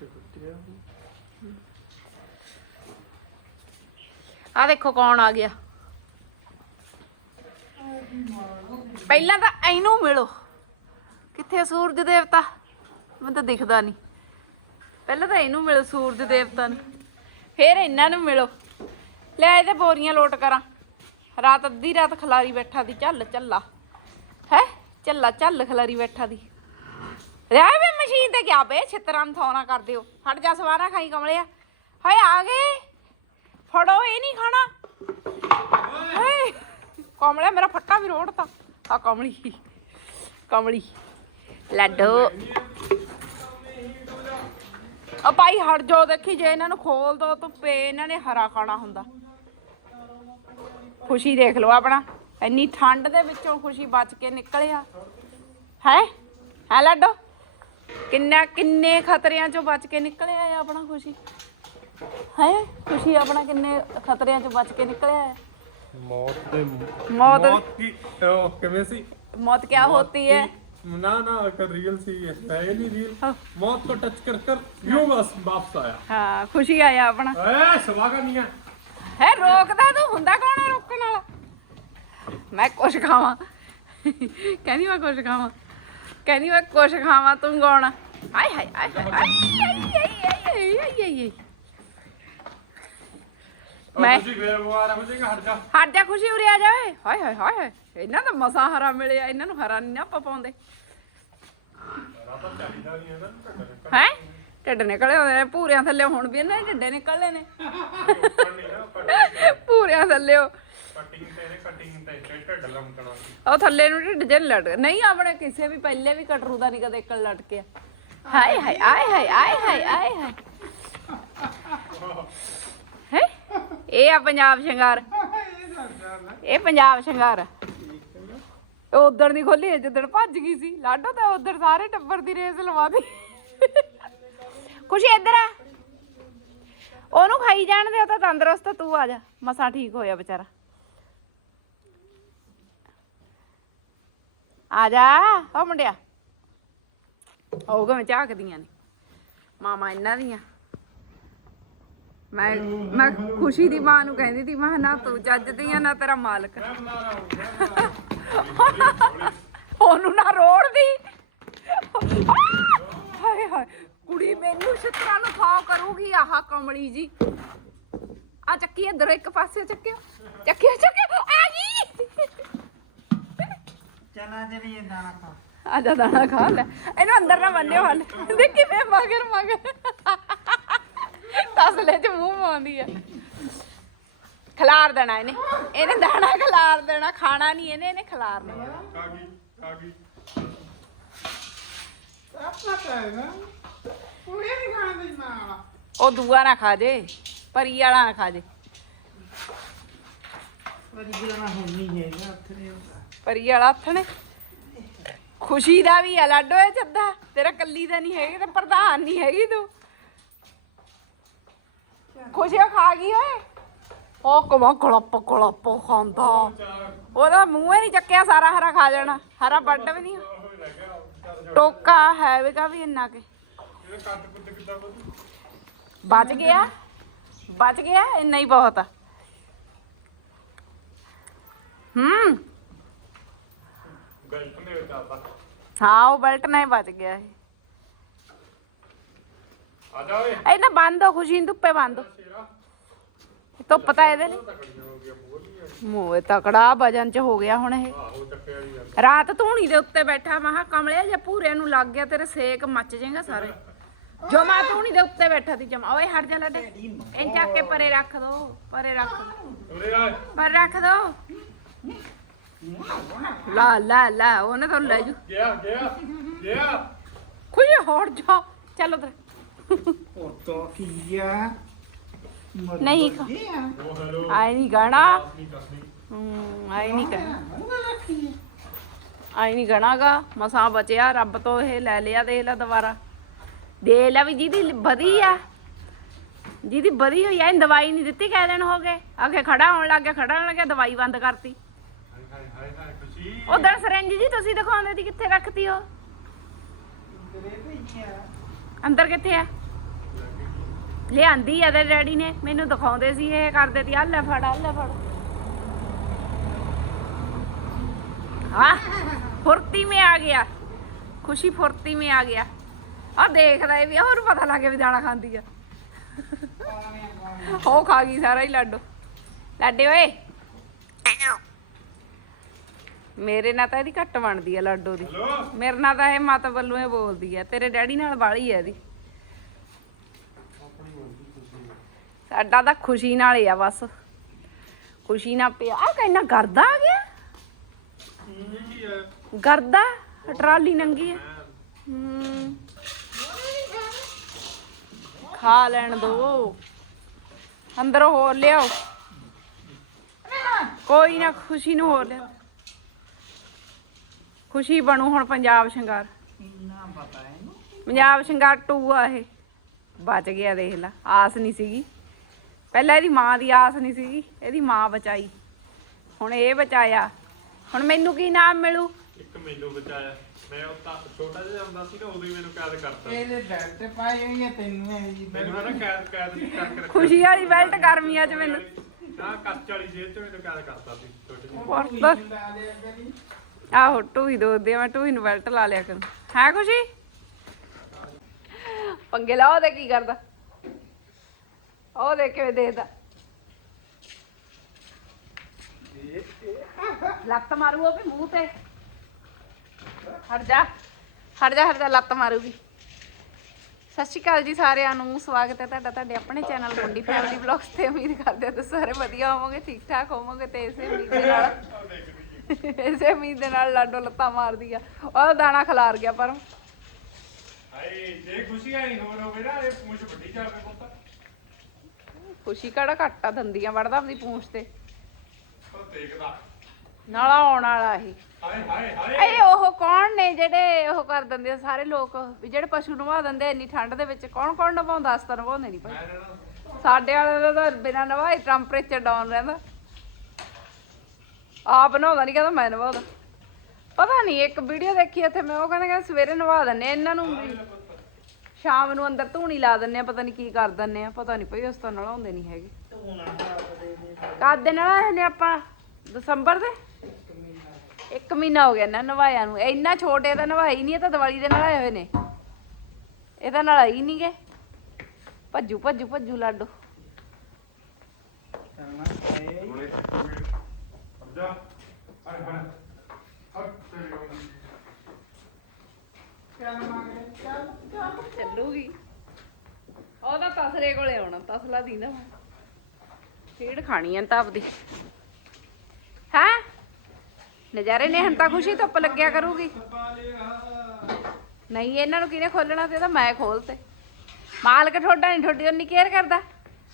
ਤੇ ਕੁੱਤਿਆ ਆ ਦੇਖੋ ਕੌਣ ਆ ਗਿਆ। ਪਹਿਲਾਂ ਤਾਂ ਇਹਨੂੰ ਮਿਲੋ। ਕਿੱਥੇ ਸੂਰਜ ਦੇਵਤਾ? ਮੈਨੂੰ ਤਾਂ ਦਿਖਦਾ ਨਹੀਂ। ਪਹਿਲਾਂ ਤਾਂ ਇਹਨੂੰ ਮਿਲੋ, ਸੂਰਜ ਦੇਵਤਾ ਨੂੰ। ਫਿਰ ਇਹਨਾਂ ਨੂੰ ਮਿਲੋ। ਲੈ ਇਹਦੇ ਬੋਰੀਆਂ ਲੋਟ ਕਰਾਂ। ਰਾਤ ਅੱਧੀ ਰਾਤ ਖਲਾਰੀ ਬੈਠਾ ਦੀ ਚੱਲ ਚੱਲਾ। ਹੈ? ਚੱਲਾ, ਚੱਲ ਖਲਾਰੀ ਬੈਠਾ ਦੀ ਰਹਿ ਵੇ ਮਸ਼ੀਨ ਤੇ ਗਿਆ ਬੇ ਛਿੱਤਰਾਂ ਨੂੰ ਥੋਣਾ ਕਰ ਦਿਓ ਹਟ ਜਾ, ਸਵਾਰਾ ਖਾਈ ਕਮਲਿਆ। ਹਾਏ, ਆ ਗਏ। ਫੜੋ, ਇਹ ਨਹੀਂ ਖਾਣਾ। ਹਾਏ, ਕਮਲਿਆ, ਮੇਰਾ ਫੱਟਾ ਵੀ ਰੋੜਤਾ। ਆ ਕਮਲੀ ਕਮਲੀ। ਲੱਡੋ। ਆ ਭਾਈ, ਹਟ ਜਾਓ, ਦੇਖੀ ਜੇ ਇਹਨਾਂ ਨੂੰ ਖੋਲ ਦੋ ਧੁੱਪੇ, ਇਹਨਾਂ ਨੇ ਹਰਾ ਖਾਣਾ ਹੁੰਦਾ। ਖੁਸ਼ੀ ਦੇਖ ਲਓ ਆਪਣਾ। ਇੰਨੀ ਠੰਡ ਦੇ ਵਿੱਚੋਂ ਖੁਸ਼ੀ ਬਚ ਕੇ ਨਿਕਲਿਆ। ਹੈ? ਹੈ ਲੱਡੋ? ਕਿੰਨਾ ਕਿੰਨੇ ਖਤਰਿਆਂ ਚੋਂ ਬਚ ਕੇ ਨਿਕਲਿਆ ਹੈ ਆਪਣਾ ਖੁਸ਼ੀ ਹੈ ਖੁਸ਼ੀ ਆਪਣਾ ਕਿੰਨੇ ਖਤਰਿਆਂ ਚੋਂ ਬਚ ਕੇ ਨਿਕਲਿਆ ਹੈ ਮੌਤ ਦੇ ਮੌਤ ਕੀ ਉਹ ਕਿਵੇਂ ਸੀ मौत क्या होती है ना ना अगर रियल सी है है ही नहीं रियल हाँ। मौत को टच कर कर यूं बस वापस आया हाँ खुशी आया अपना ए सवागा नहीं है ਹੈ ਰੋਕਦਾ ਤੂੰ ਹੁੰਦਾ ਕੌਣ ਹੈ ਰੋਕਣ ਵਾਲਾ ਮੈਂ ਕੁਛ ਖਾਵਾਂ ਕਹਿੰਦੀ ਮੈਂ ਕੁਛ ਖਾਵਾਂ ਕਹਿੰਦੀ ਮੈਂ ਕੁਛ ਖਾਵਾਂ ਤੂੰ ਆ? ਆਏ ਹਾਏ ਆਏ ਹਾਏ, ਆਏ ਆਏ ਆਏ ਆਏ ਆਏ ਆਏ ਮੈਂ ਤੁਸੀਂ ਫੇਰ ਮੁਬਾਰਕ ਹੋ ਜਾਏਗਾ ਹਟ ਜਾ। ਹਟ ਜਾ ਖੁਸ਼ੀ ਉਰੇ ਆ ਜਾਏ ਹਾਏ ਹਾਏ ਹਾਏ ਹਾਏ। ਇਹਨਾਂ ਦਾ ਮਸਾ ਹਰਾ ਮਿਲਿਆ ਇਹਨਾਂ ਨੂੰ ਹਰਾ ਨਹੀਂ ਨਾ ਆਪਾਂ ਪਾਉਂਦੇ। ਰਾਤਾ ਚਾਹੀਦਾ ਨਹੀਂ ਹੈ? ਨਾ ਹੈ ਢਿੱਡ ਨਿਕਲੇ ਹੋਏ ਨੇ ਭੂਰਿਆਂ ਥੱਲੇ ਹੁਣ ਵੀ ਇਹਨਾਂ ਦੇ ਢਿੱਡੇ ਨਿਕਲੇ ਨੇ। ਭੂਰਿਆਂ ਥੱਲੇ ਕਟਿੰਗ ਤੇ ਨੇ ਕਟਿੰਗ ਤੇ ਢਿੱਡ ਲਮਕਣਾ ਉਹ ਥੱਲੇ ਨੂੰ ਢਿੱਡ ਜੇ ਲਟ ਨਹੀਂ ਆਪਣੇ ਕਿਸੇ ਵੀ ਪਹਿਲੇ ਵੀ ਕਟਰੂ ਦਾ ਨਹੀਂ ਕਦੇ ਇੱਕ ਲਟਕਿਆ। ਹਾਏ ਹਾਏ ਆਏ ਹਾਏ ਆਏ ਹਾਏ ਆਏ ਹਾਏ। ਹੈ? ਇਹ ਆ ਪੰਜਾਬ ਸ਼ਿੰਗਾਰ। ਇਹ ਪੰਜਾਬ ਸ਼ਿੰਗਾਰ ਆ। ਇਹ ਉਧਰ ਨਹੀਂ ਖੋਲੀ ਜਿੱਦਣ ਭੱਜ ਗਈ ਸੀ। ਲਾਡੋ ਤਾਂ ਉਧਰ ਸਾਰੇ ਟੱਬਰ ਦੀ ਰੇਸ ਲਵਾ ਦੀ। ਖੁਸ਼ੀ ਇੱਧਰ ਆ। ਉਹਨੂੰ ਖਾਈ ਜਾਣ ਦੇ ਉਹ ਤਾਂ ਤੰਦਰੁਸਤ ਆ, ਤੂੰ ਆ ਜਾ। ਮਸਾ ਠੀਕ ਹੋਇਆ ਵਿਚਾਰਾ। ਆ ਜਾ। ਓ ਮੁੰਡਿਆ। ਉਹ ਕਿਵੇਂ ਝਾਕਦੀਆਂ ਨੇ। ਮਾਮਾ ਇਹਨਾਂ ਦੀਆਂ। ਮੈਂ ਮੈਂ ਖੁਸ਼ੀ ਦੀ ਮਾਂ ਨੂੰ ਕਹਿੰਦੀ ਸੀ ਮੈਂ ਨਾ ਤੂੰ ਚੱਜਦੀ ਆ, ਨਾ ਤੇਰਾ ਮਾਲਕ। ਉਹਨੂੰ ਨਾ ਰੋੜਦੀ। ਹਾਏ ਹਾਏ, ਕੁੜੀ ਮੈਨੂੰ ਛਿੱਤਰਾਂ ਨੂੰ ਖਾਓ ਕਰੂਗੀ, ਆਹ ਕਮਲੀ ਜੀ। ਆ ਚੱਕੀ ਇੱਧਰ, ਇੱਕ ਪਾਸੇ ਚੱਕਿਓ। ਚੱਕਿਓ ਚੱਕਿਓ। ਆ ਗਈ ਚਲਾ ਦਾਣਾ ਖਾ। ਆ ਜਾ ਦਾਣਾ ਖਾ ਲੈ। ਇਹਨੂੰ ਅੰਦਰ ਨਾ ਬੰਨਿਓ ਹਲ। ਦੇਖ ਕਿਵੇਂ ਮਗਰ ਮਗਰ। ਤਸਲੇ ਚ ਮੂੰਹ ਮਾਉਂਦੀ ਆ। ਖਿਲਾਰ ਦੇਣਾ ਇਹਨੇ। ਇਹਨੇ ਦਾਣਾ ਖਿਲਾਰ ਦੇਣਾ ਖਾਣਾ ਨਹੀਂ ਇਹਨੇ ਇਹਨੇ ਖਿਲਾਰਨਾ ਖਾ ਗਈ ਖਾ ਗਈ ਆਪਣਾ ਕਹਿਣਾ ਪੂਰੇ ਨਹੀਂ ਖਾਣ ਦੀ ਨਾਲ ਉਹ ਦੂਆ ਨਾ ਖਾ ਜੇ ਪਰੀ ਵਾਲਾ ਨਾ ਖਾ ਜੇ। ਵਧੀਆ ਨਾ ਹੋਣੀ ਉੱਥੇ ਨੇ ਪਰੀ ਵਾਲਾ ਹੱਥ ਨੇ। ਖੁਸ਼ੀ ਦਾ ਵੀ ਆ, ਲਾਡੋ ਇਹ ਚੱਦਾ। ਤੇਰਾ ਕੱਲੀ ਦਾ ਨਹੀਂ ਹੈਗੀ, ਤੇ ਪ੍ਰਧਾਨ ਨਹੀਂ ਹੈਗੀ ਤੂੰ। ਖੁਸ਼ੀ ਖਾ ਗਈ ਓਏ। ਉਹ ਕਮਾ ਕਲਪ ਕਲਪ ਖਾਂਦਾ। ਉਹਦਾ ਮੂੰਹ ਹੀ ਨਹੀਂ ਚੱਕਿਆ ਸਾਰਾ ਹਰਾ ਖਾ ਜਾਣਾ। ਹਰਾ ਵੱਡ ਵੀ ਨਹੀਂ ਟੋਕਾ ਹੈ ਵੇਗਾ ਵੀ ਇੰਨਾ ਕੇ। ਬਚ ਗਿਆ? ਬਚ ਗਿਆ? ਇੰਨਾ ਹੀ ਬਹੁਤ। ਆ ਹੂੰ। ਨੇ ਹਾਂ ਉਹ ਬੈਲਟ ਨਾਲ ਹੀ ਬਚ ਗਿਆ ਇਹ। ਆ ਜਾ ਓਏ। ਇਹਨਾਂ ਬੰਦ ਹੋ ਖੁਸ਼ੀ ਨੂੰ ਧੁੱਪੇ ਬੰਦ। ਸ਼ੇਰਾ। ਧੁੱਪ ਤਾਂ ਇਹਦੇ ਲਈ ਹੋ ਗਿਆ ਮੂੰਹ ਤਕੜਾ ਵਜਨ ਚ ਹੋ ਗਿਆ ਹੁਣ ਇਹ। ਆਹੋ ਰਾਤ ਧੂਣੀ ਦੇ ਉੱਤੇ ਬੈਠਾ ਮਹਾ ਕਮਲਿਆ ਜੇ ਭੂਰੇ ਨੂੰ ਲੱਗ ਗਿਆ ਤੇਰੇ ਸੇਕ ਮੱਚ ਜਾਏਗਾ ਸਾਰੇ। ਜੋ ਮੈਂ ਧੂਣੀ ਦੇ ਉੱਤੇ ਬੈਠਾ ਸੀ ਜਮਾ। ਓਏ ਹਟ ਜਾ ਲੱਡੇ। ਇਹ ਚੱਕ ਕੇ ਪਰੇ ਰੱਖ ਦੋ ਪਰੇ ਰੱਖ। ਦੋ ਉਰੇ ਆ। ਪਰ ਰੱਖ ਦੋ। ਲਾ ਲਾ ਲਾ ਉਹਨੇ ਤਾਂ ਲੈ ਜੂ। ਗਿਆ ਗਿਆ ਗਿਆ। ਖੁਸ਼ੀ ਹਟ ਜਾ ਚੱਲ ਉਧਰ। ਉਹ ਤਾਂ ਕੀ ਆ? ਨਹੀਂ ਖਾ- ਆਈ ਨਹੀਂ ਗਾਣਾ। ਕਰਨੀ ਹੂੰ ਆਈ ਨਹੀਂ ਕਹਿਣਾ ਆਈ ਨਹੀਂ ਗਣਾਗਾ। ਮਸਾਂ ਬਚਿਆ ਰੱਬ ਤੋਂ ਇਹ ਲੈ ਲਿਆ ਦੇਖ ਲੈ ਦੁਬਾਰਾ। ਦੇ ਲੈ ਵੀ ਜਿਹਦੀ ਵਧੀ ਆ। ਜਿਹਦੀ ਵਧੀ ਹੋਈ ਆ ਇਹਨੂੰ ਦਵਾਈ ਨਹੀਂ ਦਿੱਤੀ ਕਹਿ ਦੇਣ ਹੋ ਗਏ। ਆਖੇ ਖੜਾ ਹੋਣ ਲੱਗ ਗਿਆ ਖੜਾ ਹੋਣ ਲੱਗਿਆ ਦਵਾਈ ਬੰਦ ਕਰਤੀ ਹਾਏ ਹਾਏ ਹਾਏ ਹਾਏ ਖੁਸ਼ੀ ਉਧਰ ਸਰੰਜ ਜੀ, ਤੁਸੀਂ ਦਿਖਾਉਂਦੇ ਸੀ ਕਿੱਥੇ ਰੱਖਤੀ ਉਹ? ਅੰਦਰ ਕਿੱਥੇ ਆ? ਲਿਆਂਦੀ ਆ ਤੇ ਡੈਡੀ ਨੇ, ਮੈਨੂੰ ਦਿਖਾਉਂਦੇ ਸੀ ਇਹ ਕਰਦੇ ਤੀ ਆ ਲੈ ਫੜ ਆ ਲੈ ਫੜ। ਹਾਂ ਫੁਰਤੀ ਮੇ ਆ ਗਿਆ, ਖੁਸ਼ੀ ਫੁਰਤੀ ਮੇ ਆ ਗਿਆ। ਆ ਦੇਖਦਾ ਇਹ ਵੀ ਹੋਰ ਪਤਾ ਲੱਗ ਗਿਆ ਵੀ ਦਾਣਾ ਖਾਂਦੀ ਆ। ਹੋ ਖਾ ਗਈ ਸਾਰਾ ਹੀ ਲਾਡੋ। ਲਾਡੇ ਓਏ ਮੇਰੇ ਨਾਲ ਤਾਂ ਇਹਦੀ ਘੱਟ ਬਣਦੀ ਆ ਲਾਡੋ ਦੀ। ਮੇਰੇ ਨਾਲ ਤਾਂ ਇਹ ਮਾਤਾ ਵੱਲੋਂ ਇਹ ਬੋਲਦੀ ਆ। ਤੇਰੇ ਡੈਡੀ ਨਾਲ ਵਾਲੀ ਆ ਇਹਦੀ। ਸਾਡਾ ਤਾਂ ਖੁਸ਼ੀ ਨਾਲ ਹੀ ਆ ਬਸ। ਖੁਸ਼ੀ ਨਾਲ ਪਿਆ। ਆ ਕਹਿੰਦਾ ਗਰਦਾ ਆ ਗਿਆ। ਗਰਦਾ, ਟਰਾਲੀ ਨੰਗੀ ਹੈ ਖਾ ਲੈਣ ਦੋ। ਅੰਦਰੋਂ ਹੋਰ ਲਿਆਓ। ਕੋਈ ਨਾ, ਖੁਸ਼ੀ ਨੂੰ ਹੋਰ ਲਿਆ ਖੁਸ਼ੀ ਬਣੂ ਹੁਣ ਪੰਜਾਬ ਸ਼ਿੰਗਾਰ। ਇੰਨਾ ਪਤਾ ਇਹਨੂੰ। ਪੰਜਾਬ ਸ਼ਿੰਗਾਰ 2 ਆ ਇਹ। ਬਚ ਗਿਆ ਦੇਖ ਲਾ ਆਸ ਨਹੀਂ ਸੀਗੀ। ਪਹਿਲਾਂ ਇਹਦੀ ਮਾਂ ਦੀ ਆਸ ਨਹੀਂ ਸੀਗੀ ਇਹਦੀ ਮਾਂ ਬਚਾਈ। ਹੁਣ ਇਹ ਬਚਾਇਆ। ਹੁਣ ਮੈਨੂੰ ਕੀ ਨਾਮ ਮਿਲੂ? ਇੱਕ ਮੈਨੂੰ ਬਚਾਇਆ। ਮੈਂ ਉਹ ਤਾਂ ਛੋਟਾ ਜਿਹਾ ਹੁੰਦਾ ਸੀ ਨਾ ਉਦੋਂ ਹੀ ਮੈਨੂੰ ਕੈਦ ਕਰਤਾ। ਇਹਦੇ ਬੈਲਟ ਪਾਈ ਹੋਈ ਹੈ ਤੈਨੂੰ ਇਹ ਜੀ ਮੈਨੂੰ ਹਨਾ ਕੈਦ ਕੈਦ ਕਰਕੇ ਰੱਖਿਆ ਖੁਸ਼ੀ ਵਾਲੀ ਬੈਲਟ ਗਰਮੀਆਂ 'ਚ ਮੈਨੂੰ। ਨਾ ਕੱਚ ਵਾਲੀ ਜੇਲ੍ਹ ਚ ਮੈਨੂੰ ਕੈਦ ਕਰਤਾ ਸੀ ਛੋਟੇ ਜਿਹੇ। ਆਹੋ, ਟੂਈ ਦੋਦੇ ਮੈਂ ਟੂਈ ਨੂੰ ਬੈਲਟ ਲਾ ਲਿਆ ਕਰ। ਹੈ ਖੁਸ਼ੀ? ਪੰਗੇ ਲਾ ਉਹਦੇ ਕੀ ਕਰਦਾ? ਉਹ ਦੇਖ ਕਿਵੇਂ ਦੇਖਦਾ। ਲੱਤ ਮਾਰੂ ਉਹ ਵੀ ਮੂੰਹ ਤੇ। ਹਟ ਜਾ ਹਟ ਜਾ ਹਟ ਜਾ, ਲੱਤ ਮਾਰੂਗੀ। ਸਤਿ ਸ਼੍ਰੀ ਅਕਾਲ ਜੀ ਸਾਰਿਆਂ ਨੂੰ, ਸਵਾਗਤ ਹੈ ਤੁਹਾਡਾ, ਤੁਹਾਡੇ ਆਪਣੇ ਚੈਨਲ ਮੁੰਡੀ ਫੈਮਿਲੀ ਵਲੌਗਸ ਤੇ। ਉਮੀਦ ਕਰਦੇ ਹਾਂ ਤੁਸੀਂ ਸਾਰੇ ਵਧੀਆ ਹੋਵੋਗੇ ਠੀਕ ਠਾਕ ਹੋਵੋਗੇ ਤੇ ਇਸੇ ਉਮੀਦ ਦੇ ਨਾਲ। ਇਸੇ ਉਮੀਦ ਦੇ ਨਾਲ ਲਾਡੋ ਲੱਤਾਂ ਮਾਰਦੀ ਆ। ਉਹ ਦਾਣਾ ਖਿਲਾਰ ਗਿਆ ਪਰ ਹਾਏ ਜੇ ਖੁਸ਼ੀ ਆਈ ਹੋਰ ਹੋਵੇ ਨਾ ਇਹ ਮੁਝ ਵੱਡੀ ਜਾਵੇ ਪੁੱਤ। ਖੁਸ਼ੀ ਕਿਹੜਾ ਘੱਟਾ ਦੰਦੀਆਂ ਵੜਦਾ ਆਪਣੀ ਪੂੰਛ ਤੇ। ਉਹ ਦੇਖਦਾ। ਨਾਲਾ ਆਉਣ ਵਾਲਾ ਇਹ। ਹਾਏ ਹਾਏ ਹਾਏ। ਇਹ ਉਹ ਕੌਣ ਨੇ ਜਿਹੜੇ ਉਹ ਕਰ ਦਿੰਦੇ ਆ ਸਾਰੇ ਲੋਕ? ਵੀ ਜਿਹੜੇ ਪਸ਼ੂ ਨਵਾ ਦਿੰਦੇ ਆ ਇੰਨੀ ਠੰਡ ਦੇ ਵਿੱਚ ਕੌਣ ਕੌਣ ਨਵਾਉਂਦਾ ਅਸਤਾ ਨਵਾਉਂਦੇ ਨਹੀਂ ਭਾਈ। ਮੈਂ ਸਾਡੇ ਵਾਲੇ ਦਾ ਤਾਂ ਬਿਨਾਂ ਨਵਾਏ ਟੈਂਪਰੇਚਰ ਡਾਊਨ ਰਹਿੰਦਾ। ਆਪ ਨਹਾਉਂਦਾ ਨਹੀਂ ਕਹਿੰਦਾ ਮੈਂ ਨਵਾਉਂਦਾ ਪਤਾ ਨਹੀਂ ਇੱਕ ਵੀਡੀਓ ਦੇਖੀ ਇੱਥੇ ਮੈਂ ਉਹ ਕਹਿੰਦਾ ਕਹਿੰਦਾ ਸਵੇਰੇ ਨਵਾ ਦਿੰਨੇ ਆ ਇਹਨਾਂ ਨੂੰ ਵੀ। ਸ਼ਾਮ ਨੂੰ ਅੰਦਰ ਧੂਣੀ ਲਾ ਦਿੰਨੇ ਆ, ਪਤਾ ਨਹੀਂ ਕੀ ਕਰ ਦਿੰਨੇ ਆ, ਪਤਾ ਨਹੀਂ ਭਈ ਉਸ ਤੋਂ ਨਲਾਉਂਦੇ ਨਹੀਂ ਹੈਗੇ। ਕਦ ਦੇ ਨਲਾਏ ਨੇ ਆਪਾਂ, ਦਸੰਬਰ ਦੇ? ਇੱਕ ਮਹੀਨਾ ਹੋ ਗਿਆ ਨਾ ਨਵਾਇਆ ਨੂੰ। ਇੰਨਾ ਛੋਟੇ ਤਾਂ ਨਵਾਈ ਨਹੀਂ ਇਹ ਤਾਂ ਦੀਵਾਲੀ ਦੇ ਨਾਲ ਆਏ ਹੋਏ ਨੇ। ਇਹ ਤਾਂ ਨਲਾਈ ਨਹੀਂ ਗਏ ਭੱਜੂ ਭੱਜੂ ਭੱਜੂ, ਲਾਡੋ। ਹੁਣੇ ਹਟ ਜਾ ਹਟ ਹਟ ਹਟ ਤੇਰੀ ਗੱਲ। ਚੱਲੂਗੀ। ਉਹਦਾ ਤਸਰੇ ਕੋਲੇ ਆਉਣਾ, ਤਸਲਾ ਦੀਂਦਾ ਮੈਂ ਫੀਡ ਖਾਣੀ ਆ ਤਾਪ ਦੀ ਹੈ? ਨਜ਼ਾਰੇ ਨੇ ਹੰਤਾ ਖੁਸ਼ੀ, ਧੁੱਪ ਲੱਗਿਆ ਕਰੂਗੀ। ਨਹੀਂ, ਇਹਨਾਂ ਨੂੰ ਕਿਹਨੇ ਖੋਲਣਾ ਤੇ ਤਾਂ ਮੈਂ ਖੋਲਤੇ। ਮਾਲਕ ਠੋਡਾ ਨਹੀਂ ਠੋਡੀ ਉਹਨੀ ਕੇਅਰ ਕਰਦਾ।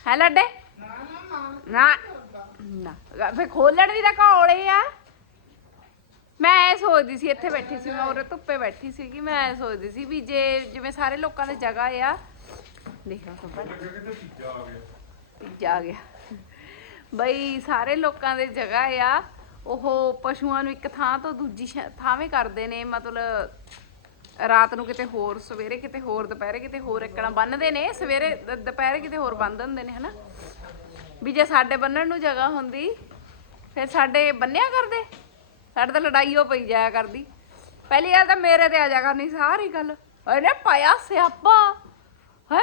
ਹੈ, ਲੱਡੇ? ਨਾ ਨਾ ਫੇ ਖੋਲਣ ਦੀ ਤਾਂ ਘੋਲੇ ਆ। ਮੈਂ ਇਹ ਸੋਚਦੀ ਸੀ, ਇੱਥੇ ਬੈਠੀ ਸੀ ਮੈਂ, ਉਰੇ ਧੁੱਪੇ ਬੈਠੀ ਸੀਗੀ। ਮੈਂ ਇਹ ਸੋਚਦੀ ਸੀ ਵੀ ਜੇ ਜਿਵੇਂ ਸਾਰੇ ਲੋਕਾਂ ਦੇ ਜਗ੍ਹਾ ਆ, ਦੇਖੋ ਸੁਪਰ ਤੀਜਾ ਆ ਗਿਆ। ਬਈ ਸਾਰੇ ਲੋਕਾਂ ਦੇ ਜਗ੍ਹਾ ਆ, ਉਹ ਪਸ਼ੂਆਂ ਨੂੰ ਇੱਕ ਥਾਂ ਤੋਂ ਦੂਜੀ ਸ਼ੈ- ਥਾਵੇਂ ਕਰਦੇ ਨੇ, ਮਤਲਬ ਰਾਤ ਨੂੰ ਕਿਤੇ ਹੋਰ, ਸਵੇਰੇ ਕਿਤੇ ਹੋਰ, ਦੁਪਹਿਰੇ ਕਿਤੇ ਹੋਰ ਇੱਕਣਾ ਬੰਨਦੇ ਨੇ, ਸਵੇਰੇ ਦੁਪਹਿਰੇ ਕਿਤੇ ਹੋਰ ਬੰਨ ਦਿੰਦੇ ਨੇ, ਹਨਾ? ਵੀ ਜੇ ਸਾਡੇ ਬੰਨਣ ਨੂੰ ਜਗ੍ਹਾ ਹੁੰਦੀ ਫਿਰ ਸਾਡੇ ਬੰਨਿਆ ਕਰਦੇ? ਸਾਡੇ ਤਾਂ ਲੜਾਈ ਹੋ ਪਈ ਜਾਇਆ ਕਰਦੀ। ਪਹਿਲੀ ਗੱਲ ਤਾਂ ਮੇਰੇ ਤੇ ਆ ਜਾ ਕਰਨੀ ਸਾਰੀ ਗੱਲ। ਇਹਨੇ ਪਾਇਆ ਸਿਆਪਾ। ਹੈ?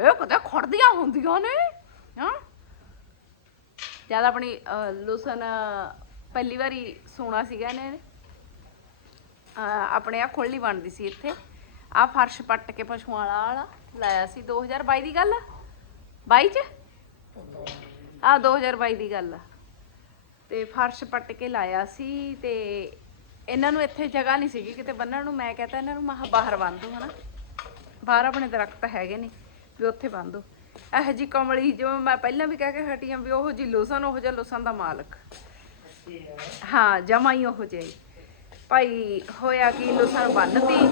ਇਹ ਪਤਾ ਖੜਦੀਆਂ ਹੁੰਦੀਆਂ ਨੇ। ਹਾਂ? ਜਦ ਆਪਣੀ ਅਹ, ਲੂਸਨ ਪਹਿਲੀ ਵਾਰੀ ਸੋਣਾ ਸੀਗਾ ਇਹਨੇ। ਆਪਣੇ ਆ ਖੋਲੀ ਬਣਦੀ ਸੀ ਇੱਥੇ। ਆ ਫਰਸ਼ ਪੱਟ ਕੇ ਪਸ਼ੂਆਂ ਵਾਲਾ ਲਾਇਆ ਸੀ। 2022 ਦੀ ਗੱਲ ਆ? 22 ਚ? ਆ 2022 ਦੀ ਗੱਲ ਆ। ਤੇ ਫਰਸ਼ ਪੱਟ ਕੇ ਲਾਇਆ ਸੀ ਤੇ ਇਹਨਾਂ ਨੂੰ ਇੱਥੇ ਜਗ੍ਹਾ ਨਹੀਂ ਸੀਗੀ ਕਿਤੇ ਬੰਨਣ ਨੂੰ। ਮੈਂ ਕਹਤਾ ਇਹਨਾਂ ਨੂੰ ਮਹਾ ਬਾਹਰ ਬੰਨ ਦੋ, ਹਨਾ। ਬਾਹਰ ਆਪਣੇ ਦਰਖਤ ਹੈਗੇ ਨੇ ਵੀ ਉੱਥੇ ਬੰਨ ਦੋ। ਇਹੋ ਜੀ ਕਮਲੀ ਜਿਵੇਂ ਮੈਂ ਪਹਿਲਾਂ ਵੀ ਕਹਿ ਕੇ ਹਟੀ ਆ ਵੀ ਉਹ ਜੀ ਲੋਸਨ, ਉਹ ਜਿਹਾ ਲੋਸਨ ਦਾ ਮਾਲਕ। ਹਾਂ, ਜਮਾ ਹੀ ਉਹ ਜਿਹਾ ਭਾਈ, ਹੋਇਆ ਕਿ ਲੋਸਨ ਬੰਨਤੀ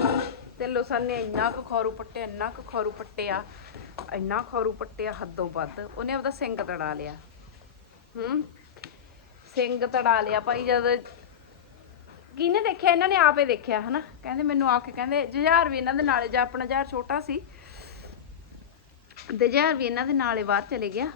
ਤੇ ਲੋਸਨ ਨੇ ਇੰਨਾ ਕੁ ਖੋਰੂ ਪੱਟਿਆ, ਇੰਨਾ ਕੁ ਖੋਰੂ ਪੱਟਿਆ। ਇੰਨਾ ਖੌਰੂ ਪੱਟਿਆ ਹੱਦੋਂ ਵੱਧ, ਉਹਨੇ ਆਪਦਾ ਸਿੰਘ ਤੜਾ ਲਿਆ। ਹੂੰ? ਸਿੰਘ ਤੜਾ ਲਿਆ ਭਾਈ ਜਦ ਕਿਹਨੇ ਦੇਖਿਆ? ਇਹਨਾਂ ਨੇ ਆਪੇ ਦੇਖਿਆ, ਹਨਾ? ਕਹਿੰਦੇ ਮੈਨੂੰ ਆ ਕੇ ਕਹਿੰਦੇ, ਜੁਝਾਰ ਵੀ ਇਹਨਾਂ ਦੇ ਨਾਲੇ, ਜਾਂ ਆਪਣਾ ਜੁਝਾਰ ਛੋਟਾ ਸੀ। ਤੇ ਜ਼ਹਿਰ ਵੀ ਇਹਨਾਂ ਦੇ ਨਾਲੇ ਬਾਹਰ ਚਲੇ ਗਿਆ।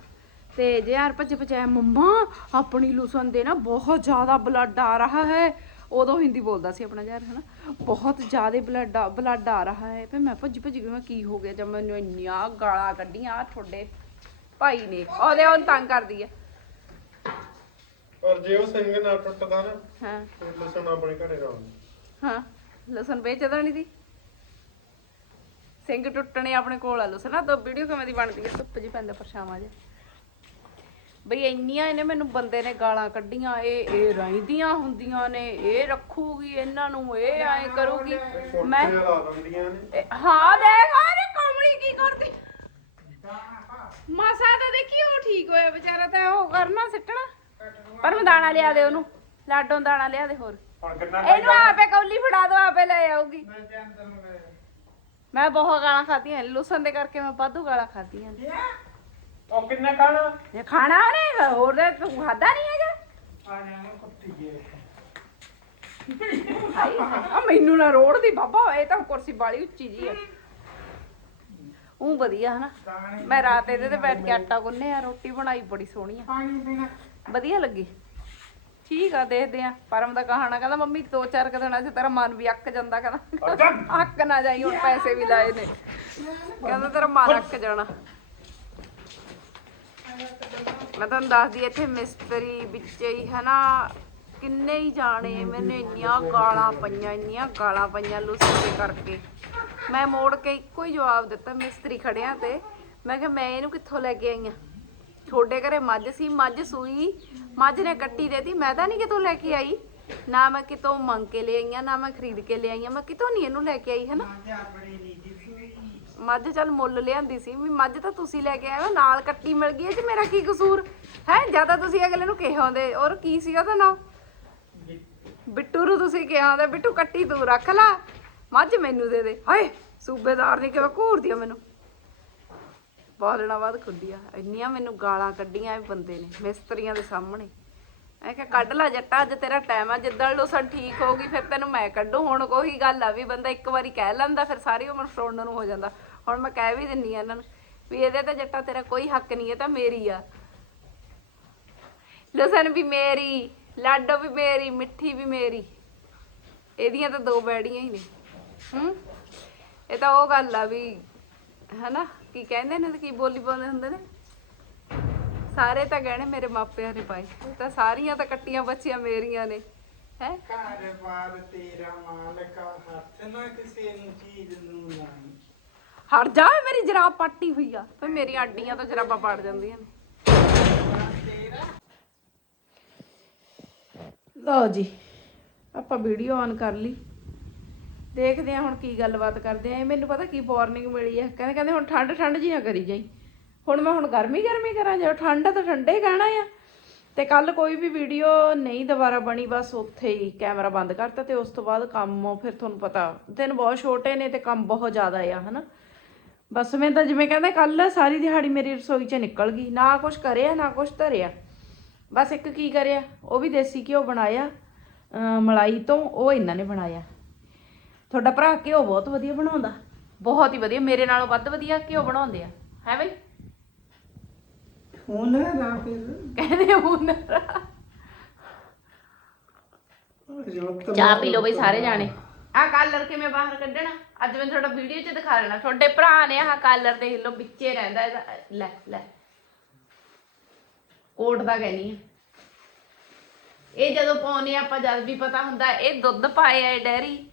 ਤੇ ਜ਼ਹਿਰ ਭੱਜ ਭਜਾਇਆ ਮੰਮਾ, ਆਪਣੀ ਲੂਸਨ ਦੇ ਨਾ ਬਹੁਤ ਜ਼ਿਆਦਾ ਬਲੱਡ ਆ ਰਹਾ ਹੈ। ਉਦੋਂ ਹਿੰਦੀ ਬੋਲਦਾ ਸੀ ਆਪਣਾ ਜ਼ਹਿਰ ਹਨਾ? ਬਹੁਤ ਜ਼ਿਆਦਾ ਬਲੱਡ ਬਲੱਡ ਆ ਰਹਾ ਹੈ। ਫਿਰ ਮੈਂ ਭੱਜ ਭੱਜ ਗਈ ਮੈਂ ਕੀ ਹੋ ਗਿਆ ਜਦ ਮੈਨੂੰ ਇੰਨੀਆਂ ਗਾਲਾਂ ਕੱਢੀਆਂ ਤੁਹਾਡੇ ਭਾਈ ਨੇ। ਉਹਦੇ ਉਹਨ ਤੰਗ ਕਰਦੀ ਆ। ਪਰ ਜੇ ਉਹ ਸਿੰਘ ਨਾ ਟੁੱਟਦਾ ਨਾ ਹਾਂ। ਤੇ ਲਸਣ ਆਪਣੇ ਘਰੇ ਰਹੂੰ ਹਾਂ ਲਸਣ ਵੇਚਦਾ ਨਹੀਂ ਦੀ ਸਿੰਘ ਟੁੱਟਣੇ ਆਪਣੇ ਕੋਲ ਆ ਲਸਣ। ਆ ਤਾਂ ਵੀਡੀਓ ਕਿਵੇਂ ਦੀ ਬਣਦੀ ਹੈ ਧੁੱਪ ਜੀ ਪੈਂਦਾ ਪਰਛਾਵਾਂ ਜੇ ਬਈ ਇੰਨੀਆਂ ਇਹਨੇ ਮੈਨੂੰ ਬੰਦੇ ਨੇ ਗਾਲਾਂ ਕੱਢੀਆਂ ਇਹ ਇਹ ਰਹਿੰਦੀਆਂ ਹੁੰਦੀਆਂ ਨੇ ਇਹ ਰੱਖੂਗੀ ਇਹਨਾਂ ਨੂੰ ਇਹ ਐ ਕਰੂਗੀ। ਮੈਂ ਕੋਠੇ ਲਾ ਦਿੰਦੀਆਂ ਨੇ। ਇਹ- ਹਾਂ ਦੇਖ ਅਰੇ ਕਮਲੀ ਕੀ ਕਰਦੀ। ਮਾਸਾ ਤਾਂ ਦੇਖੀ ਉਹ ਠੀਕ ਹੋਇਆ ਵਿਚਾਰਾ ਤਾਂ ਉਹ ਕਰਨਾ ਸਿੱਟਣਾ। ਪਰ ਮੈਂ ਦਾਣਾ ਲਿਆ ਦੇ ਉਹਨੂੰ ਲਾਡੋਂ ਦਾਣਾ ਲਿਆ ਦੇ ਹੋਰ। ਇਹਨੂੰ ਆਪੇ ਕੌਲੀ ਫੜਾ ਦੋ ਆਪੇ ਲੈ ਆਊਗੀ। ਮੈਂ ਬਹੁਤ ਗਾਲਾਂ ਖਾਧੀਆਂ ਲੁਸਨ ਦੇ ਕਰਕੇ ਮੈਂ ਵਾਧੂ ਗਾਲਾਂ ਖਾਧੀਆਂ ਨੇ। ਉਹ ਕਿੰਨਾ ਖਾਣਾ? ਇਹ ਖਾਣਾ ਉਹਨੇ ਹੋਰ ਦੇ ਤੂੰ ਖਾਦਾ ਨਹੀਂ ਹੈਗਾ? ਹਾਈ, ਆ ਮੈਨੂੰ ਨਾ ਰੋੜ ਦੀ ਬਾਬਾ ਇਹ ਤਾਂ ਕੁਰਸੀ ਬਾਲੀ ਉੱਚੀ ਜੀ ਹੈ ਉਹ ਵਧੀਆ ਹਨਾ? ਮੈਂ ਰਾਤ ਇਹਦੇ ਤੇ ਬੈਠ ਕੇ ਆਟਾ ਗੁੰਨਿਆ ਰੋਟੀ ਬਣਾਈ ਬੜੀ ਸੋਹਣੀ ਆ। ਪਾਣੀ ਪੀਣਾ। ਵਧੀਆ ਲੱਗੀ। ਠੀਕ ਆ ਦੇਖਦੇ ਆ। ਪਰਮ ਦਾ ਕਹਾਣਾ ਕਹਿੰਦਾ ਮੰਮੀ ਦੋ ਚਾਰ ਕੁ ਦਿਨਾਂ 'ਚ ਤੇਰਾ ਮਨ ਵੀ ਅੱਕ ਜਾਂਦਾ ਕਹਿੰਦਾ। ਅੱਕ ਨਾ ਜਾਈ ਹੁਣ ਪੈਸੇ ਵੀ ਲਾਏ ਨੇ। ਕਹਿੰਦਾ ਤੇਰਾ ਮਨ ਅੱਕ ਜਾਣਾ। ਮੈਂ ਤੁਹਾਨੂੰ ਦੱਸਦੀ ਇੱਥੇ ਮਿਸਤਰੀ ਵਿੱਚ ਹੀ, ਹਨਾ, ਕਿੰਨੇ ਹੀ ਜਾਣੇ ਮੈਨੂੰ ਇੰਨੀਆਂ ਗਾਲਾਂ ਪਈਆਂ, ਇੰਨੀਆਂ ਗਾਲਾਂ ਪਈਆਂ ਲੁੱਸੇ ਕਰਕੇ। ਮੈਂ ਮੋੜ ਕੇ ਇੱਕੋ ਹੀ ਜਵਾਬ ਦਿੱਤਾ, ਮਿਸਤਰੀ ਖੜਿਆ ਤੇ। ਮੈਂ ਕਿਹਾ, ਮੈਂ ਇਹਨੂੰ ਕਿੱਥੋਂ ਲੈ ਕੇ ਆਈ ਆ? ਛੋਡੇ ਘਰੇ ਮੱਝ ਸੀ, ਮੱਝ ਸੂਈ, ਮੱਝ ਨੇ ਕੱਟੀ ਦੇਤੀ ਮੈਂ ਤਾਂ ਨਹੀਂ ਕਿਤੋਂ ਲੈ ਕੇ ਆਈ। ਨਾ ਮੈਂ ਕਿਤੋਂ ਮੰਗ ਕੇ ਲੈ ਆਈ ਆ ਨਾ ਮੈਂ ਖਰੀਦ ਕੇ ਲੈ ਆਈ ਆ ਮੈਂ ਕਿਤੋਂ ਨਹੀਂ ਇਹਨੂੰ ਲੈ ਕੇ ਆਈ, ਹਨਾ? ਮੱਝ ਚੱਲ ਮੁੱਲ ਲਿਆਂਦੀ ਸੀ, ਵੀ ਮੱਝ ਤਾਂ ਤੁਸੀਂ ਲੈ ਕੇ ਆਏ ਹੋ, ਨਾਲ ਕੱਟੀ ਮਿਲ ਗਈ ਇਹ ਚ ਮੇਰਾ ਕੀ ਕਸੂਰ? ਹੈ ਜ਼ਿਆਦਾ ਤੁਸੀਂ ਅਗਲੇ ਨੂੰ ਕਿਹਾ ਹੁੰਦੇ, ਔਰ ਕੀ ਸੀ ਉਹਦਾ ਨਾਮ ਬਿੱਟੂ ਨੂੰ ਤੁਸੀਂ ਕਿਹਾ ਹੁੰਦੇ, ਬਿੱਟੂ ਕੱਟੀ ਤੂੰ ਰੱਖ ਲੈ, ਮੱਝ ਮੈਨੂੰ ਦੇ ਦੇ। ਹਾਏ, ਸੂਬੇਦਾਰ ਨੇ ਕਿਵੇਂ ਘੂਰਦੀ ਆ ਮੈਨੂੰ। ਬਹੁਤ ਦਿਨਾਂ ਬਾਅਦ ਖੁੱਡੀ ਇੰਨੀਆਂ ਮੈਨੂੰ ਗਾਲਾਂ ਕੱਢੀਆਂ ਇਹ ਬੰਦੇ ਨੇ, ਮਿਸਤਰੀਆਂ ਦੇ ਸਾਹਮਣੇ। ਮੈਂ ਕਿਹਾ ਕੱਢ ਲੈ ਜੱਟਾ, ਅੱਜ ਤੇਰਾ ਟਾਈਮ ਆ, ਜਿੱਦਣ ਲੋਸਨ ਠੀਕ ਹੋਊਗੀ ਫਿਰ ਤੈਨੂੰ ਮੈਂ ਕੱਢੂ। ਹੁਣ ਕੋਈ ਗੱਲ ਆ ਵੀ ਬੰਦਾ ਇੱਕ ਵਾਰੀ ਕਹਿ ਲੈਂਦਾ, ਫਿਰ ਸਾਰੀ ਉਮਰ ਸੁਣਨ ਨੂੰ ਹੋ ਜਾਂਦਾ। ਹੁਣ ਮੈਂ ਕਹਿ ਵੀ ਦਿੰਨੀ ਆ ਇਹਨਾਂ ਨੂੰ ਵੀ ਇਹਦੇ ਤੇ ਜੱਟਾ ਤੇਰਾ ਕੋਈ ਹੱਕ ਨਹੀਂ ਇਹ ਤਾਂ ਮੇਰੀ ਆ। ਲੋਸਨ ਵੀ ਮੇਰੀ, ਲਾਡੋ ਵੀ ਮੇਰੀ, ਮਿੱਠੀ ਵੀ ਮੇਰੀ। ਇਹਦੀਆਂ ਤਾਂ ਦੋ ਬੈੜੀਆਂ ਹੀ ਨੇ। ਹੂੰ? ਇਹ ਤਾਂ ਉਹ ਗੱਲ ਆ ਵੀ, ਹਨਾ, ਕੀ ਕਹਿੰਦੇ ਨੇ, ਕੀ ਬੋਲੀ ਪਾਉਂਦੇ ਹੁੰਦੇ ਨੇ? ਸਾਰੇ ਤਾਂ ਗਹਿਣੇ ਮੇਰੇ ਮਾਪਿਆਂ ਨੇ ਪਾਏ ਤਾਂ ਸਾਰੀਆਂ ਤਾਂ ਕੱਟੀਆਂ ਬੱਚੀਆਂ ਮੇਰੀਆਂ ਨੇ ਹੈ? ਘਰ ਬਾਰ ਤੇਰਾ ਮਾਲਕ ਹੱਥ ਨਾ ਕਿਸੇ ਨੂੰ ਚੀਜ਼ ਨੂੰ ਲਾਈ। ਹਟ ਜਾ ਮੇਰੀ ਜਰਾਬ ਪਾਟੀ ਹੋਈ ਆ ਫੇ ਮੇਰੀਆਂ ਅੱਡੀਆਂ ਤਾਂ ਜਰਾਬਾਂ ਪਾੜ ਜਾਂਦੀਆਂ ਨੇ। ਲਓ ਜੀ ਆਪਾਂ ਵੀਡੀਓ ਆਨ ਕਰ ਲਈ। ਦੇਖਦੇ ਆ ਹੁਣ ਕੀ ਗੱਲਬਾਤ ਕਰਦੇ ਆ ਇਹ ਮੈਨੂੰ ਪਤਾ ਕੀ ਵਾਰਨਿੰਗ ਮਿਲੀ ਆ। ਕਹਿੰਦੇ ਕਹਿੰਦੇ ਹੁਣ ਠੰਡ ਠੰਡ ਜੀ ਨਾ ਕਰੀ ਜਾਈ। ਹੁਣ ਮੈਂ ਹੁਣ ਗਰਮੀ ਗਰਮੀ ਕਰਾਂ ਜੇ ਠੰਡ ਤਾਂ ਠੰਡੇ ਕਹਿਣਾ ਆ। ਤੇ ਕੱਲ ਕੋਈ ਵੀ ਵੀਡੀਓ ਨਹੀਂ ਦੁਬਾਰਾ ਬਣੀ, ਬਸ ਉੱਥੇ ਹੀ ਕੈਮਰਾ ਬੰਦ ਕਰਤਾ ਤੇ ਉਸ ਤੋਂ ਬਾਅਦ ਕੰਮ ਫਿਰ ਤੁਹਾਨੂੰ ਪਤਾ, ਦਿਨ ਬਹੁਤ ਛੋਟੇ ਨੇ ਤੇ ਕੰਮ ਬਹੁਤ ਜ਼ਿਆਦਾ ਆ, ਹਨਾ। ਬਸ ਮੈਂ ਤਾਂ ਜਿਵੇਂ ਕਹਿੰਦਾ ਕੱਲ ਸਾਰੀ ਦਿਹਾੜੀ ਮੇਰੀ ਰਸੋਈ 'ਚ ਨਿਕਲ ਗਈ, ਨਾ ਕੁਝ ਕਰਿਆ, ਨਾ ਕੁਝ ਧਰਿਆ। ਬਸ ਇੱਕ ਕੀ ਕਰਿਆ, ਉਹ ਵੀ ਦੇਸੀ ਘਿਓ ਬਣਾਇਆ ਮਲਾਈ ਤੋਂ ਉਹ ਇਹਨਾਂ ਨੇ ਬਣਾਇਆ। ਤੁਹਾਡਾ ਭਰਾ ਘਿਓ ਬਹੁਤ ਵਧੀਆ ਬਣਾਉਂਦਾ, ਬਹੁਤ ਹੀ ਵਧੀਆ, ਮੇਰੇ ਨਾਲੋਂ ਵੱਧ ਵਧੀਆ ਘਿਓ ਬਣਾਉਂਦੇ ਆ, ਹੈ ਬਈ? ਨਾ ਫਿਰ। ਕਹਿੰਦੇ ਹੁਨਰ ਜੋਤ ਚਾਹ ਪੀ ਲਓ ਬਈ ਸਾਰੇ ਜਾਣੇ। ਆਹ ਕਾਲਰ ਕਿਵੇਂ ਬਾਹਰ ਕੱਢਣਾ? ਅੱਜ ਮੈਂ ਤੁਹਾਡਾ ਵੀਡੀਓ 'ਚ ਦਿਖਾ ਦੇਣਾ ਤੁਹਾਡੇ ਭਰਾ ਨੇ ਆਹ ਕਾਲਰ ਦੇ ਹਿੱਲੋ ਵਿੱਚੇ ਰਹਿੰਦਾ ਇਹਦਾ। ਲੈ ਲੈ। ਕੋਟ ਦਾ ਕਹਿਨੀ ਆ। ਇਹ ਜਦੋਂ ਪਾਉਨੇ ਆਪਾਂ ਜਦ ਵੀ ਪਤਾ ਹੁੰਦਾ ਇਹ ਦੁੱਧ ਪਾਏ ਆ ਡੈਰੀ।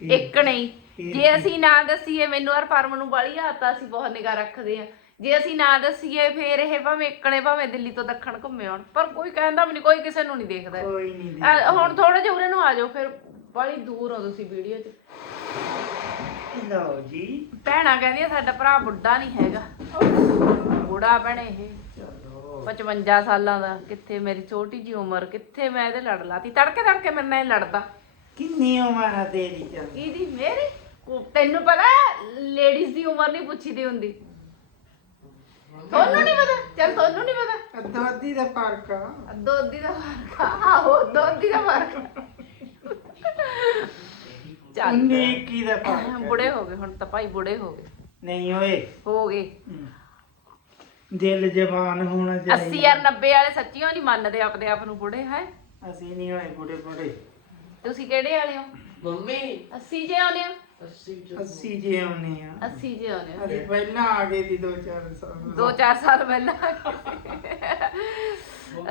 ਇੱਕ ਨਹੀਂ। ਜੇ ਅਸੀਂ ਨਾ ਦਸੀਏ ਮੈਨੂੰ ਔਰ ਪਰਮ ਨੂੰ ਬਾਲੀ ਆਤਾ ਅਸੀਂ ਬਹੁਤ ਨਿਗਾ ਰੱਖਦੇ ਆ। ਜੇ ਅਸੀਂ ਨਾ ਦਸੀਏ ਫੇਰ ਇਹ ਭਾਵੇਂ ਇੱਕਣੇ ਭਾਵੇਂ ਦਿੱਲੀ ਤੋਂ ਦੱਖਣ ਘੁੰਮੇ ਆਉਣ ਪਰ ਕੋਈ ਕਹਿੰਦਾ ਵੀ ਨਹੀਂ ਕੋਈ ਕਿਸੇ ਨੂੰ ਨਹੀਂ ਦੇਖਦਾ। ਕੋਈ ਨਹੀਂ ਅਹ ਹੁਣ ਥੋੜੇ ਜਿਹਾ ਉਰੇ ਨੂੰ ਆ ਜਾਓ ਫਿਰ ਬੜੀ ਦੂਰ ਹੋ ਤੁਸੀਂ ਵੀਡੀਓ 'ਚ। ਲਓ ਜੀ। ਭੈਣਾ ਕਹਿੰਦੀ ਸਾਡਾ ਭਰਾ ਬੁੱਢਾ ਨਹੀਂ ਹੈਗਾ। ਬੁੜਾ ਭੈਣੇ ਇਹ। 55 ਸਾਲਾਂ ਦਾ ਕਿੱਥੇ ਮੇਰੀ ਛੋਟੀ ਜੀ ਉਮਰ ਕਿੱਥੇ ਮੈਂ ਇਹਦੇ ਲੜ ਲਾਤੀ। ਤੜਕੇ ਤੜਕੇ ਮੇਰੇ ਨਾਲ ਇਹ ਲੜਦਾ। ਕਿੰਨੀ ਉਮਰ ਆ ਤੇਰੀ ਚੱਲ। ਮੇਰੀ? ਉਹ ਤੈਨੂੰ ਪਤਾ ਲੇਡੀਜ਼ ਦੀ ਉਮਰ ਨਹੀਂ ਪੁੱਛੀਦੀ ਹੁੰਦੀ। ਤੁਹਾਨੂੰ ਨਹੀਂ ਪਤਾ? ਚੱਲ ਤੁਹਾਨੂੰ ਨਹੀਂ ਪਤਾ? ਦੋਦੀ ਦਾ ਫ਼ਰਕ ਆ। ਦੋਦੀ ਦਾ ਫ਼ਰਕ ਆ। ਆਹੋ ਦੋਦੀ ਦਾ ਫ਼ਰਕ ਚੱਲ। ਉਨੀ ਕੀ ਦਾ ਫ਼ਰਕ ਆ। ਬੁੜੇ ਹੋ ਗਏ ਹੁਣ ਤਾਂ ਭਾਈ ਬੁੜੇ ਹੋ ਗਏ। ਨਹੀਂ ਓਏ। ਹੋ ਗਏ। ਦਿਲ ਜਵਾਨ ਹੋਣਾ 80 ਚਾਹੀਦਾ ਯਾਰ 90 ਵਾਲੇ ਸੱਚੀਓ ਨਹੀਂ ਮੰਨਦੇ ਆਪਦੇ ਆਪ ਨੂੰ ਬੁੜੇ ਹੈ? ਅਸੀਂ ਨਹੀਂ ਹੋਏ ਬੁੜੇ ਬੁੜੇ ਤੁਸੀਂ ਕਿਹੜੇ ਵਾਲੇ ਹੋ? ਮੰਮੀ। 80 ਜੇ ਆਉਂਦੇ ਹੋ? ਅਸੀਂ ਅਸੀਂ ਜੇ ਆਉਨੇ ਆ। 80 ਜੇ ਆਉਂਦੇ ਹੋ ਅਸੀਂ ਪਹਿਲਾਂ ਆ ਗਏ ਸੀ ਦੋ ਚਾਰ ਸਾਲ 2-4 ਸਾਲ ਪਹਿਲਾਂ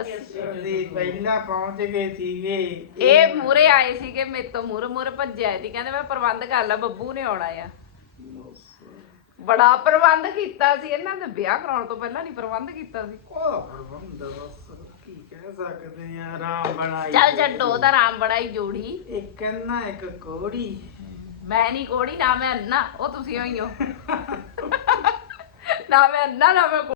ਅਸੀਂ ਪਹਿਲਾਂ ਪਹੁੰਚ ਗਏ ਸੀਗੇ। ਇਹ ਮੂਰੇ ਆਏ ਸੀਗੇ ਮੇਰੇ ਤੋਂ ਮੂਰੇ ਮੂਰੇ ਭੱਜੇ ਆਏ ਸੀ। ਕਹਿੰਦੇ ਮੈਂ ਪ੍ਰਬੰਧ ਕਰ ਲਾ ਬੱਬੂ ਨੇ ਆਉਣਾ ਆ। ਬੜਾ ਪ੍ਰਬੰਧ ਕੀਤਾ ਸੀ। ਇਹਨਾਂ ਦੇ ਵਿਆਹ ਕਰਾਉਣ ਤੋਂ ਪਹਿਲਾਂ ਨਹੀਂ ਪ੍ਰਬੰਧ ਕੀਤਾ ਸੀ। ਉਹ ਪ੍ਰਬੰਧ ਬਸ ਕੀ ਕਹਿ ਸਕਦੇ ਆ ਆਰਾਮ ਬਣਾਈ ਚੱਲ ਛੱਡੋ ਉਹਦਾ ਰਾਮ ਬੜਾਈ ਜੋੜੀ। ਇੱਕ ਨਾ ਇੱਕ ਕੋੜੀ। ਮੈਂ ਨਹੀਂ ਕੋੜੀ ਨਾ ਮੈਂ ਅੰਨਾ, ਉਹ ਤੁਸੀਂ ਹੋਈ ਹੋ ਨਾ ਮੈਂ ਅੰਨਾ, ਨਾ ਮੈਂ